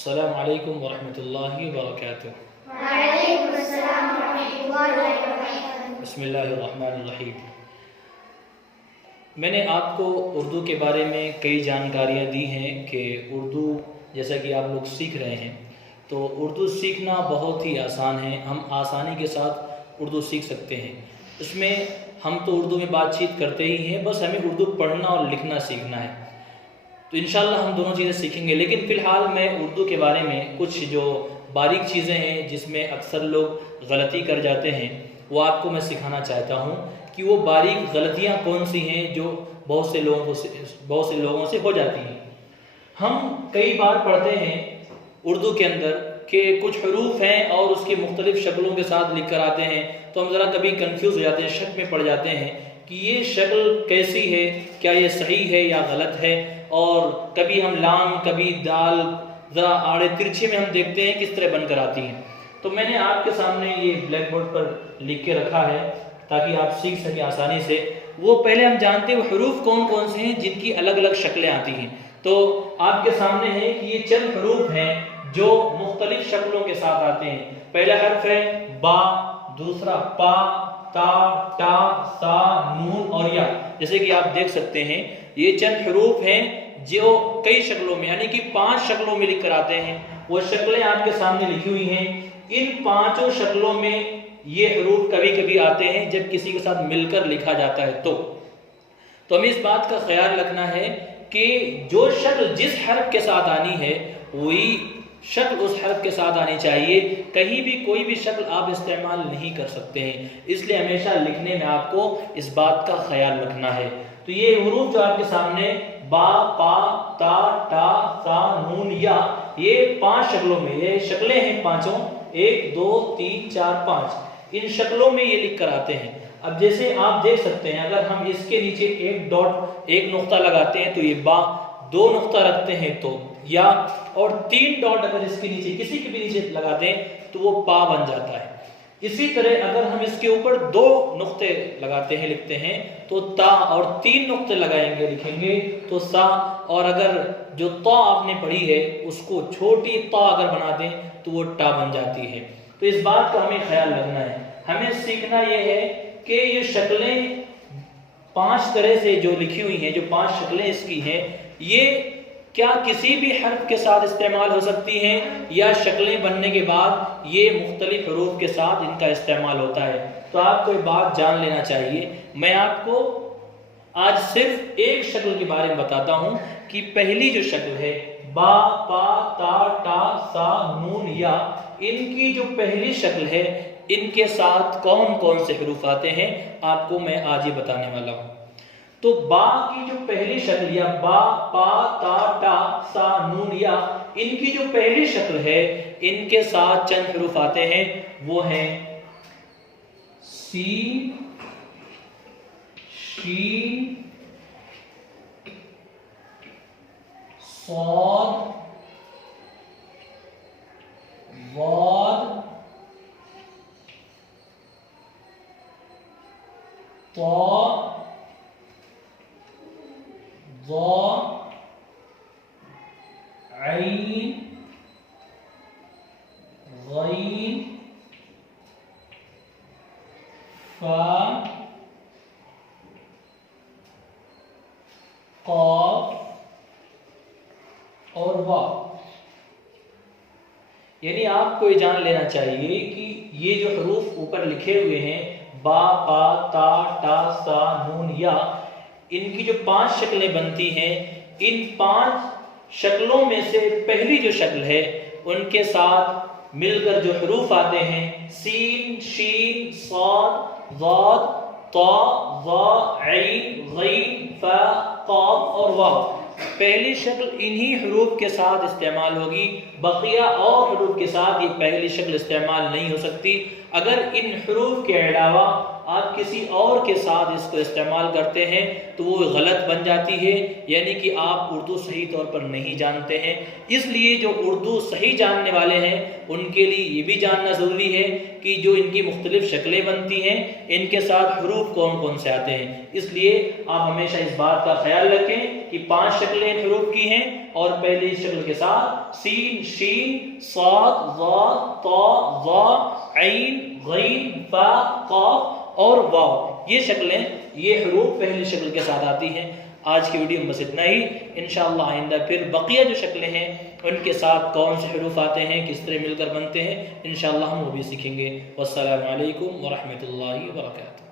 السلام علیکم ورحمۃ اللہ وبرکاتہ۔ وعلیکم السلام ورحمۃ اللہ وبرکاتہ۔ بسم اللہ الرحمن الرحیم۔ میں نے آپ کو اردو کے بارے میں کئی جانکاریاں دی ہیں کہ اردو جیسا کہ آپ لوگ سیکھ رہے ہیں، تو اردو سیکھنا بہت ہی آسان ہے، ہم آسانی کے ساتھ اردو سیکھ سکتے ہیں۔ اس میں ہم تو اردو میں بات چیت کرتے ہی ہیں، بس ہمیں اردو پڑھنا اور لکھنا سیکھنا ہے، تو انشاءاللہ ہم دونوں چیزیں سیکھیں گے۔ لیکن فی الحال میں اردو کے بارے میں کچھ جو باریک چیزیں ہیں جس میں اکثر لوگ غلطی کر جاتے ہیں، وہ آپ کو میں سکھانا چاہتا ہوں کہ وہ باریک غلطیاں کون سی ہیں جو بہت سے لوگوں سے ہو جاتی ہیں۔ ہم کئی بار پڑھتے ہیں اردو کے اندر کہ کچھ حروف ہیں اور اس کی مختلف شکلوں کے ساتھ لکھ کر آتے ہیں، تو ہم ذرا کبھی کنفیوز ہو جاتے ہیں، شک میں پڑ جاتے ہیں کہ یہ شکل کیسی ہے، کیا یہ صحیح ہے یا غلط ہے، اور کبھی ہم لام کبھی دال ذرا آڑے ترچھے میں ہم دیکھتے ہیں کس طرح بن کر آتی ہیں۔ تو میں نے آپ کے سامنے یہ بلیک بورڈ پر لکھ کے رکھا ہے تاکہ آپ سیکھ سکیں آسانی سے۔ وہ پہلے ہم جانتے ہیں وہ حروف کون کون سے ہیں جن کی الگ الگ شکلیں آتی ہیں۔ تو آپ کے سامنے ہے کہ یہ چند حروف ہیں جو مختلف شکلوں کے ساتھ آتے ہیں۔ پہلا حرف ہے با، دوسرا پا، تا، ٹا، سا، نون اور یا۔ جیسے کہ آپ دیکھ سکتے ہیں یہ چند حروف ہیں جو کئی شکلوں میں یعنی کہ 5 شکلوں میں لکھ کر آتے ہیں۔ وہ شکلیں آپ کے سامنے لکھی ہوئی ہیں۔ ان 5 شکلوں میں یہ حروف کبھی کبھی آتے ہیں جب کسی کے ساتھ مل کر لکھا جاتا ہے تو ہمیں اس بات کا خیال رکھنا ہے کہ جو شکل جس حرف کے ساتھ آنی ہے وہی شکل اس حرف کے ساتھ آنی چاہیے، کہیں بھی کوئی بھی شکل آپ استعمال نہیں کر سکتے ہیں۔ اس لیے ہمیشہ لکھنے میں آپ کو اس بات کا خیال رکھنا ہے۔ تو یہ حروف جو آپ کے سامنے با، پا، تا، ٹا، سا، نون، یا، یہ 5 شکلوں میں، یہ شکلیں ہیں 5، 1 2 3 4 5، ان شکلوں میں یہ لکھ کر آتے ہیں۔ اب جیسے آپ دیکھ سکتے ہیں اگر ہم اس کے نیچے ایک ڈاٹ ایک نقطہ لگاتے ہیں تو یہ با، 2 نقطہ رکھتے ہیں تو یا، اور 3 ڈاٹ اگر اس کے نیچے کسی کے بھی نیچے لگاتے ہیں تو وہ پا بن جاتا ہے۔ اسی طرح اگر ہم اس کے اوپر 2 نقطے لگاتے ہیں لکھتے ہیں تو تا، اور 3 نقطے لگائیں گے لکھیں گے تو سا، اور اگر جو تا آپ نے پڑھی ہے اس کو چھوٹی تا اگر بنا دیں تو وہ ٹا بن جاتی ہے۔ تو اس بات کا ہمیں خیال رکھنا ہے، ہمیں سیکھنا یہ ہے کہ یہ شکلیں 5 طرح سے جو لکھی ہوئی ہیں، جو 5 شکلیں اس کی ہیں، یہ کیا کسی بھی حرف کے ساتھ استعمال ہو سکتی ہیں یا شکلیں بننے کے بعد یہ مختلف حروف کے ساتھ ان کا استعمال ہوتا ہے۔ تو آپ کو یہ بات جان لینا چاہیے۔ میں آپ کو آج صرف ایک شکل کے بارے میں بتاتا ہوں کہ پہلی جو شکل ہے با، پا، تا، ٹا، سا، نون، یا، ان کی جو پہلی شکل ہے ان کے ساتھ کون کون سے حروف آتے ہیں آپ کو میں آج یہ بتانے والا ہوں۔ تو با کی جو پہلی شکل یا با، پا، تا، ٹا، سا، نون، یا، ان کی جو پہلی شکل ہے ان کے ساتھ چند حروف آتے ہیں، وہ ہیں سین، شین، صاد، ضاد، طا، ضا، عین، غین، فا، قاف اور وا۔ یعنی آپ کو یہ جان لینا چاہیے کہ یہ جو حروف اوپر لکھے ہوئے ہیں با، پا، تا، ٹا، سا، نون، یا، ان کی جو 5 شکلیں بنتی ہیں، ان 5 شکلوں میں سے پہلی جو شکل ہے ان کے ساتھ مل کر جو حروف آتے ہیں سین، شین، صاد، ضاد، طا، ظا، عین، غین، فا، قاف اور واو، پہلی شکل انہی حروف کے ساتھ استعمال ہوگی، بقیہ اور حروف کے ساتھ یہ پہلی شکل استعمال نہیں ہو سکتی۔ اگر ان حروف کے علاوہ آپ کسی اور کے ساتھ اس کو استعمال کرتے ہیں تو وہ غلط بن جاتی ہے، یعنی کہ آپ اردو صحیح طور پر نہیں جانتے ہیں۔ اس لیے جو اردو صحیح جاننے والے ہیں ان کے لیے یہ بھی جاننا ضروری ہے کہ جو ان کی مختلف شکلیں بنتی ہیں ان کے ساتھ حروف کون کون سے آتے ہیں۔ اس لیے آپ ہمیشہ اس بات کا خیال رکھیں کہ 5 شکلیں حروف کی ہیں، اور پہلی شکل کے ساتھ سین، شین، صاد، ضاد، طا، ظا، عین، غین، فا، قاف اور واو، یہ شکلیں، یہ حروف پہلی شکل کے ساتھ آتی ہیں۔ آج کی ویڈیو میں بس اتنا ہی، انشاءاللہ آئندہ پھر بقیہ جو شکلیں ہیں ان کے ساتھ کون سے حروف آتے ہیں، کس طرح مل کر بنتے ہیں، انشاءاللہ ہم وہ بھی سیکھیں گے۔ والسلام علیکم ورحمۃ اللہ وبرکاتہ۔